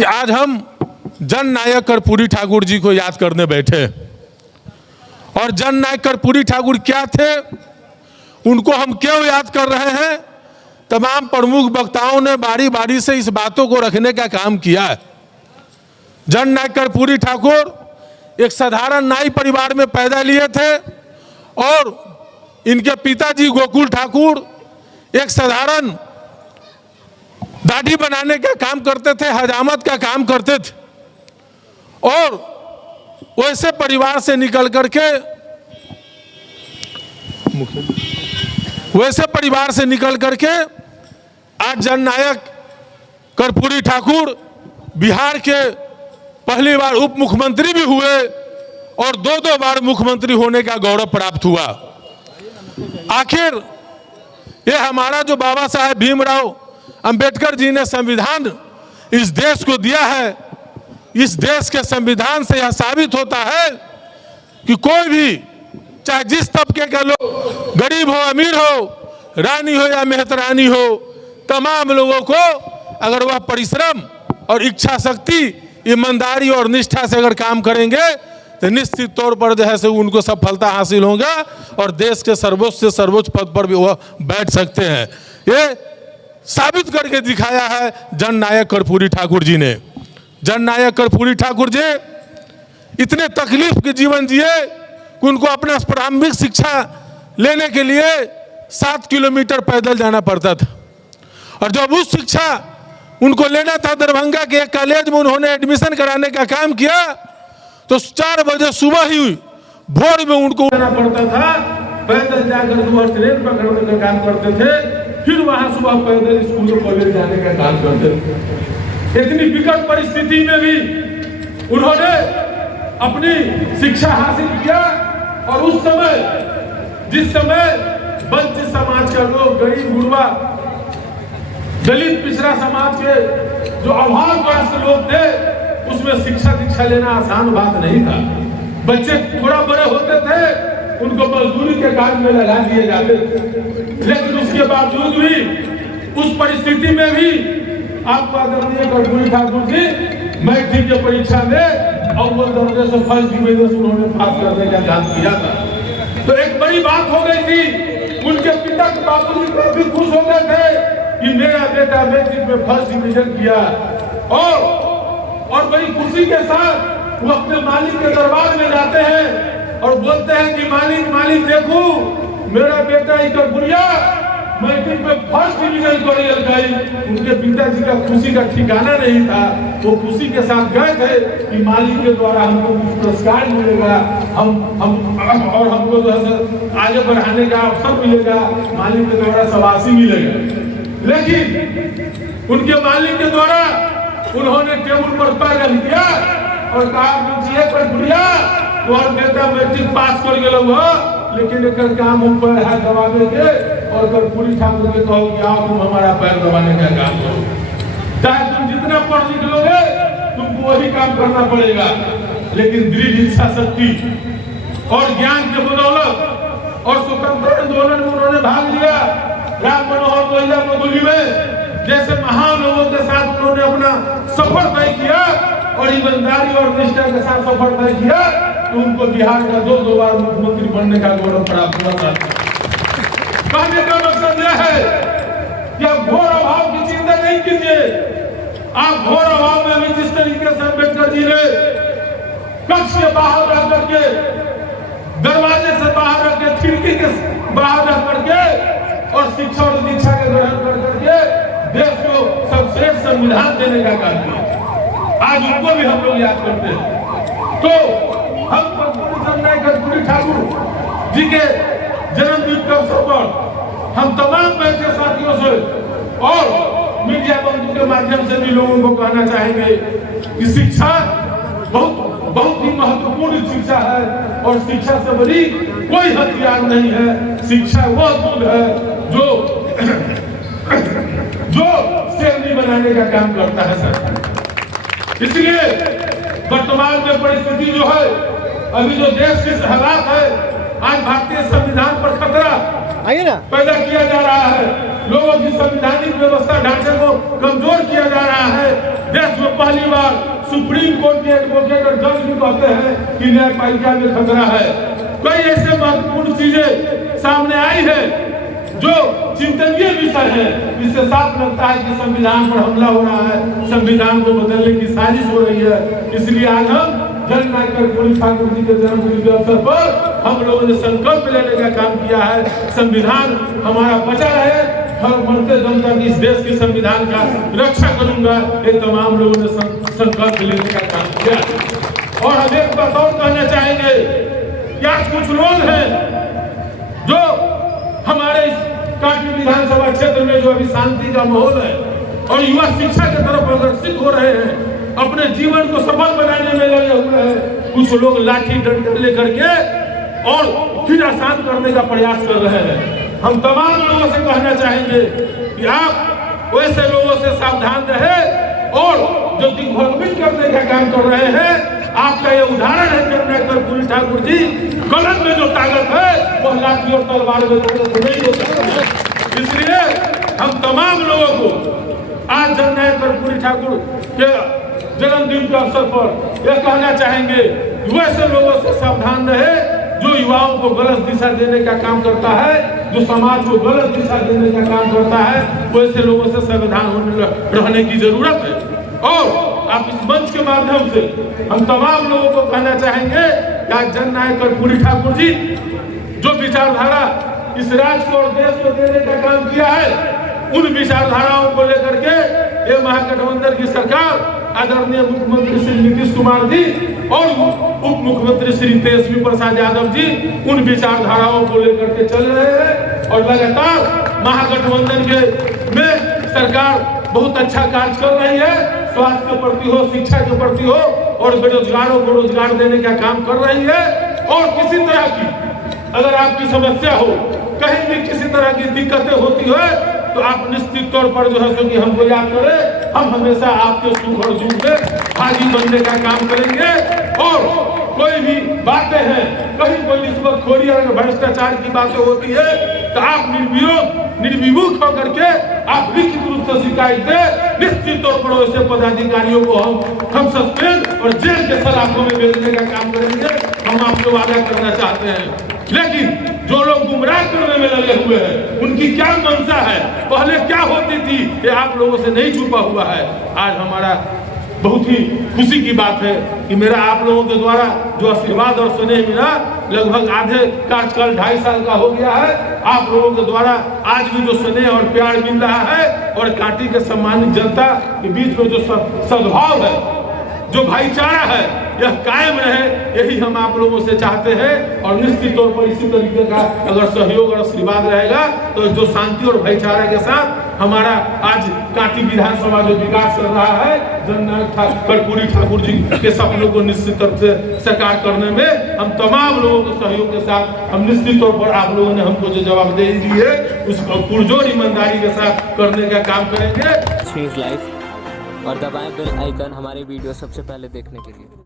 कि आज हम जन नायक कर्पूरी ठाकुर जी को याद करने बैठे। और जन नायक कर्पूरी ठाकुर क्या थे, उनको हम क्यों याद कर रहे हैं, तमाम प्रमुख वक्ताओं ने बारी बारी से इस बातों को रखने का काम किया है। जन नायक कर्पूरी ठाकुर एक साधारण नाई परिवार में पैदा लिए थे और इनके पिताजी गोकुल ठाकुर एक साधारण दाढ़ी बनाने का काम करते थे, हजामत का काम करते थे। और वैसे परिवार से निकल करके आज जन नायक कर्पूरी ठाकुर बिहार के पहली बार उप मुख्यमंत्री भी हुए और दो बार मुख्यमंत्री होने का गौरव प्राप्त हुआ। आखिर ये हमारा जो बाबा साहेब भीमराव अंबेडकर जी ने संविधान इस देश को दिया है, इस देश के संविधान से यह साबित होता है कि कोई भी चाहे जिस तबके के लोग, गरीब हो अमीर हो, रानी हो या मेहतरानी हो, तमाम लोगों को अगर वह परिश्रम और इच्छा शक्ति, ईमानदारी और निष्ठा से अगर काम करेंगे तो निश्चित तौर पर जो है से उनको सफलता हासिल होगा और देश के सर्वोच्च से सर्वोच्च पद पर भी वह बैठ सकते हैं। ये साबित करके दिखाया है जन नायक कर्पूरी ठाकुर जी ने। जन नायक कर्पूरी ठाकुर जी इतने तकलीफ के जीवन जिए कि उनको अपना प्रारंभिक शिक्षा लेने के लिए 7 किलोमीटर पैदल जाना पड़ता था। और जब उस शिक्षा उनको लेना था, दरभंगा के एक कॉलेज में उन्होंने एडमिशन कराने का काम किया तो 4 बजे सुबह ही भोर में उनको जाना पड़ता था, पैदल जाकर वह ट्रेन पकड़ने का काम करते थे, फिर वहां सुबह पैदल स्कूल कॉलेज जाने का काम करते थे। इतनी विकट परिस्थिति में भी उन्होंने अपनी शिक्षा हासिल किया। और उस समय जिस समय वंचित समाज का लोग, गरीब गुरबा, दलित पिछड़ा समाज के जो अभावग्रस्त लोग थे, उसमें शिक्षा दीक्षा लेना आसान बात नहीं था। बच्चे थोड़ा बड़े होते थे, उनको मजदूरी के कार्य में लगा दिए जाते थे। लेकिन उसके बावजूद भी उस परिस्थिति में भी आपको आदरणीय कर्पूरी ठाकुर जी मैट्रिक की परीक्षा में अव्वल दर्जे से फर्स्ट डिवीजन से उन्होंने पास करने का काम किया था। तो एक बड़ी बात हो गई थी। उनके पिता के बाबूजी काफी खुश हो गए थे कि मेरा बेटा मैट्रिक में फर्स्ट डिवीजन किया। और बड़ी खुशी के साथ वो अपने मालिक के दरबार में जाते हैं और बोलते हैं कि मालिक देखो, मेरा बेटा कर्पूरिया मैट्रिक में फर्स्ट डिवीजन गई। उनके पिताजी का खुशी का ठिकाना नहीं था। वो खुशी के साथ गए थे कि मालिक के द्वारा हमको पुरस्कार मिलेगा, और हमको जो है आगे बढ़ाने का अवसर मिलेगा, मालिक के द्वारा शाबाशी मिलेगा। लेकिन उनके मालिक के द्वारा उन्होंने टेबल पर पैर रख दिया और कहा कर्पूरिया तुम्हारा बेटा मैट्रिक पास कर गया हुआ, लेकिन एक काम ऊपर हाथ दबा देंगे और कर्पूरी ठाकुर के कहो कि आओ तुम हमारा पैर दबाने का काम करो। चाहे तुम जितना पढ़ लिख लोगे तुमको वही काम करना पड़ेगा, लेकिन दृढ़ इच्छा शक्ति और ज्ञान के बदौलत और स्वतंत्रता आंदोलन में उन्होंने भाग लिया। राम मनोहर लोहिया मधुली में जैसे महान लोगों के साथ उन्होंने अपना सफर तय किया और ईमानदारी और निष्ठा के साथ सफर तय किया, तो उनको बिहार का 2 बार मुख्यमंत्री बनने का गौरव प्राप्त हुआ। कहने का मकसद यह है कि आप घोर अभाव की चिंता नहीं कीजिए। आप घोर अभाव में भी जिस तरीके से अम्बेडकर जी ने कक्ष के बाहर रह करके, दरवाजे से बाहर रह के, खिड़की के बाहर रह करके और शिक्षा और दीक्षा के ग्रहण कर करके देश को सर्वश्रेष्ठ संविधान देने का काम किया, आज उनको भी हम लोग याद करते हैं। तो हम जन नायक कर्पूरी ठाकुर जी के जन्मदिन के अवसर पर हम तमाम बैठे साथियों से और मीडिया बंधु के माध्यम से भी लोगों को कहना चाहेंगे कि शिक्षा बहुत ही महत्वपूर्ण शिक्षा है और शिक्षा से बड़ी कोई हथियार नहीं है। शिक्षा वह दूध है जो शेरनी बनाने का काम करता है सर। इसलिए वर्तमान में परिस्थिति जो है, अभी जो देश के हालात है, आज भारतीय संविधान पर खतरा पैदा किया जा रहा है। लोगों की संवैधानिक व्यवस्था ढांचे को कमजोर किया जा रहा है। देश में पहली बार सुप्रीम कोर्ट के एडवोकेट और जज भी कहते हैं कि न्यायपालिका में खतरा है। कई ऐसे महत्वपूर्ण चीजें सामने आई है जो चिंतनीय विषय है। इससे साफ लगता है कि संविधान पर हमला हो रहा है, संविधान को बदलने की साजिश हो रही है। इसलिए आज हम जननायक कर्पूरी ठाकुर जी के जन्मदिन के अवसर पर हम लोगों ने संकल्प लेने का काम किया है। संविधान हमारा बचा रहे, हर मरते दम तक इस देश के संविधान का रक्षा करूंगा, ये तमाम लोगों ने संकल्प लेने का काम किया। और हम एक बात और कहना चाहेंगे कि आज कुछ लोग हैं जो हमारे इस कांटी विधानसभा क्षेत्र में जो अभी शांति का माहौल है और युवा शिक्षा की तरफ अग्रसित हो रहे हैं, अपने जीवन को सफल बनाने में लगे हुए हैं। कुछ लोग लाठी डंडे लेकर के और फिर आसान करने का प्रयास कर रहे हैं। हम तमाम लोगों से कहना चाहेंगे कि आप वैसे लोगों से सावधान रहे और जो दिग्भ्रमित करने का काम कर रहे हैं, आपका ये उदाहरण है जननायक कर्पूरी ठाकुर जी। कलम में जो ताकत है वह लाठी और तलवार में ताकत नहीं हो सकती। इसलिए हम तमाम लोगों को आज जननायक कर्पूरी ठाकुर के जन्मदिन के अवसर पर यह कहना चाहेंगे कि वैसे लोगों से सावधान रहे जो युवाओं को गलत दिशा देने का काम करता है, जो समाज को गलत दिशा देने का काम करता है, वैसे लोगों से सावधान रहने की जरूरत है। और आप इस मंच के माध्यम से हम तमाम लोगों को कहना चाहेंगे कि आज जननायक कर्पूरी ठाकुर जी जो विचारधारा इस राज्य को और देश को देने का काम किया है, उन विचारधाराओं को लेकर के ये महागठबंधन की सरकार आदरणीय मुख्यमंत्री श्री नीतीश कुमार जी और उप मुख्यमंत्री श्री तेजस्वी प्रसाद यादव जी उन विचारधाराओं को लेकर के चल रहे हैं। और लगातार महागठबंधन के में सरकार बहुत अच्छा कार्य कर रही है। स्वास्थ्य के प्रति हो, शिक्षा के प्रति हो और बेरोजगारों को रोजगार देने का काम कर रही है। और किसी तरह की अगर आपकी समस्या हो, कहीं भी किसी तरह की दिक्कतें होती है, तो आप निश्चित तौर पर जो है सो कि हमको याद करें। हम हमेशा आपके सुख और दुख में हाजी बनने का काम करेंगे। और कोई भी बातें हैं, कहीं कोई रिश्वतखोरी और भ्रष्टाचार की बातें होती है, तो आप निर्विमुख होकर के आप लिखित रूप से शिकायत दें। निश्चित तौर पर ऐसे पदाधिकारियों को हम सस्पेंड और जेल के सलाखों में भेजने का काम करेंगे। हम आपसे वादा करना चाहते हैं। लेकिन जो लोग गुमराह करने में लगे हुए हैं, उनकी क्या मंशा है, पहले क्या होती थी, ये आप लोगों से नहीं छुपा हुआ है। आज हमारा बहुत ही खुशी की बात है कि मेरा आप लोगों के द्वारा जो आशीर्वाद और स्नेह मिला, लगभग आधे कार्यकाल 2.5 साल का हो गया है। आप लोगों के द्वारा आज भी जो स्नेह और प्यार मिल रहा है और कांटी के सम्मानित जनता के बीच में जो सद्भाव है, जो भाईचारा है, यह कायम रहे, यही हम आप लोगों से चाहते हैं। और निश्चित तौर पर इसी तरीके का अगर सहयोग और आशीर्वाद रहेगा तो जो शांति और भाईचारा के साथ हमारा आज कांटी विधानसभा जो विकास कर रहा है, जननायक कर्पूरी ठाकुर जी के सपनों को निश्चित तौर से साकार करने में हम तमाम लोगों के सहयोग के साथ हम निश्चित तौर पर आप लोगों ने हमको जो जवाबदेही दी है उसको पुरजोर ईमानदारी के साथ करने का काम करेंगे। और दबाएं बेल आइकन हमारे वीडियो सबसे पहले देखने के लिए।